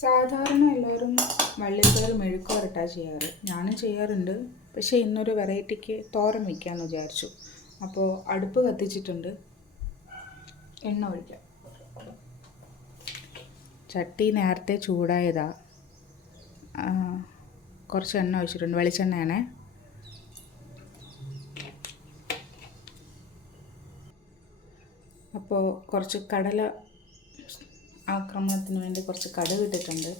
സാധാരണ എല്ലാവരും വള്ളിപ്പയർ മെഴുക്കുവരട്ടാ ചെയ്യാറ്. ഞാനും ചെയ്യാറുണ്ട്. പക്ഷേ ഇന്നൊരു വെറൈറ്റിക്ക് തോരൻ വയ്ക്കാമെന്ന് വിചാരിച്ചു. അപ്പോൾ അടുപ്പ് കത്തിച്ചിട്ടുണ്ട്. എണ്ണ ഒഴിക്കാം. ചട്ടി നേരത്തെ ചൂടായതാ. കുറച്ച് എണ്ണ ഒഴിച്ചിട്ടുണ്ട്. വെളിച്ചെണ്ണയാണ്. അപ്പോൾ കുറച്ച് കടല ആക്രമണത്തിന് വേണ്ടി കുറച്ച് കടുക് ഇട്ടിട്ടുണ്ട്.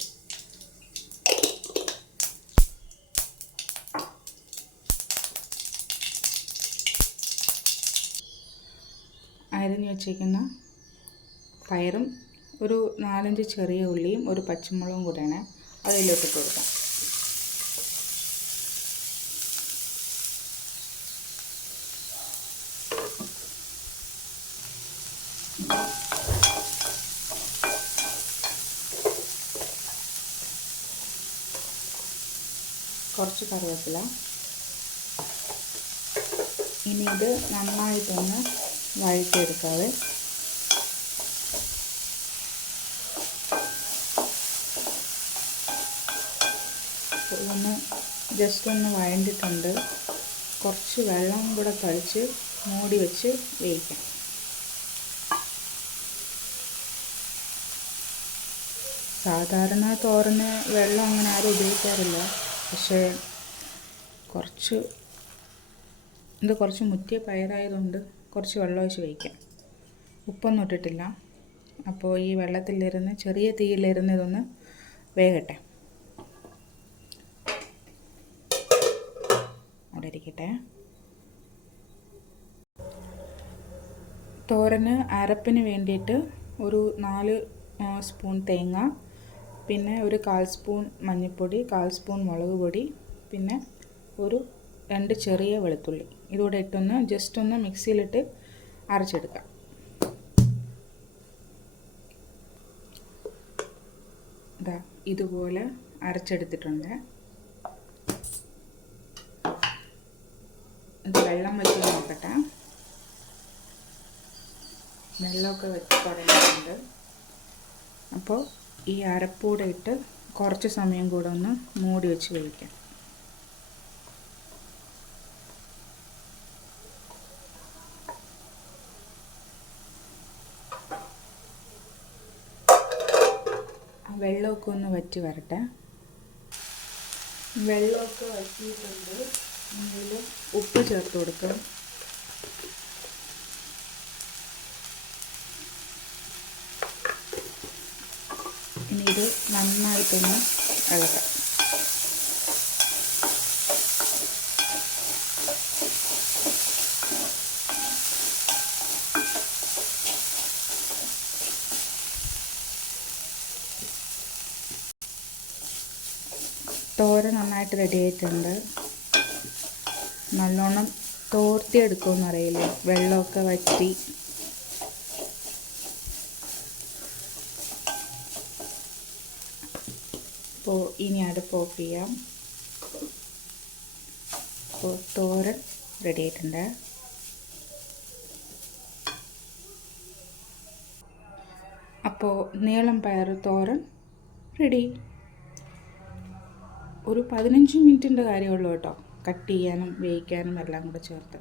അരിഞ്ഞ് വെച്ചിരിക്കുന്ന പയറും ഒരു നാലഞ്ച് ചെറിയ ഉള്ളിയും ഒരു പച്ചമുളകും കൂടെയാണ് അതിലോട്ട് കൊടുക്കാം. കുറച്ച് കറിവേപ്പില. ഇനി ഇത് നന്നായിട്ടൊന്ന് വഴറ്റിയെടുക്കാതെ ഒന്ന് ജസ്റ്റ് ഒന്ന് വഴണ്ടിട്ടുണ്ട്. കുറച്ച് വെള്ളം കൂടെ തളിച്ച് മൂടി വെച്ച് വേവിക്കാം. സാധാരണ തോരന് വെള്ളം അങ്ങനെ ആരും ഉപയോഗിക്കാറില്ല. പക്ഷേ കുറച്ച് ഇത് കുറച്ച് മുറ്റിയ പയറായതുകൊണ്ട് കുറച്ച് വെള്ളം ഒഴിച്ച് വയ്ക്കാം ഉപ്പൊന്നും ഇട്ടിട്ടില്ല. അപ്പോൾ ഈ വെള്ളത്തിലിരുന്ന് ചെറിയ തീയിലിരുന്ന് ഇതൊന്ന് വേകട്ടെ. അവിടെ ഇരിക്കട്ടെ തോരന് അരപ്പിന് വേണ്ടിയിട്ട് ഒരു നാല് സ്പൂൺ തേങ്ങ പിന്നെ ഒരു കാൽ സ്പൂൺ മഞ്ഞൾപ്പൊടി കാൽ സ്പൂൺ മുളക് പൊടി പിന്നെ ഒരു രണ്ട് ചെറിയ വെളുത്തുള്ളി. ഇതുകൂടെ ഇട്ടൊന്ന് ജസ്റ്റ് ഒന്ന് മിക്സിയിലിട്ട് അരച്ചെടുക്കാം. ഇതാ ഇതുപോലെ അരച്ചെടുത്തിട്ടുണ്ട്. ഇത് വെള്ളം വെച്ച് നോക്കട്ടെ. വെള്ളമൊക്കെ വെച്ച് തുടങ്ങിയിട്ടുണ്ട്. അപ്പോൾ ഈ അരപ്പൂടെ ഇട്ട് കുറച്ച് സമയം കൂടെ ഒന്ന് മൂടി വെച്ച് വേവിക്കാം. വെള്ളമൊക്കെ ഒന്ന് വറ്റി വരട്ടെ. വെള്ളമൊക്കെ വറ്റിയിട്ടുണ്ട്. ഉപ്പ് ചേർത്ത് കൊടുക്കുക ഇത് നന്നായിട്ടൊന്ന് ഇളക്കാം. തോര നന്നായിട്ട് റെഡി ആയിട്ടുണ്ട്. നല്ലോണം തോർത്തിയെടുക്കുമെന്നറിയില്ല വെള്ളമൊക്കെ വറ്റി അപ്പോൾ ഇനി അടുപ്പ് ഓഫ് ചെയ്യാം. അപ്പോൾ തോരൻ റെഡി ആയിട്ടുണ്ട്. അപ്പോൾ നീളം പയർ തോരൻ റെഡി ഒരു പതിനഞ്ച് മിനിറ്റിന്റെ കാര്യമുള്ളൂ കേട്ടോ. കട്ട് ചെയ്യാനും വേവിക്കാനും എല്ലാം കൂടെ ചേർത്ത്.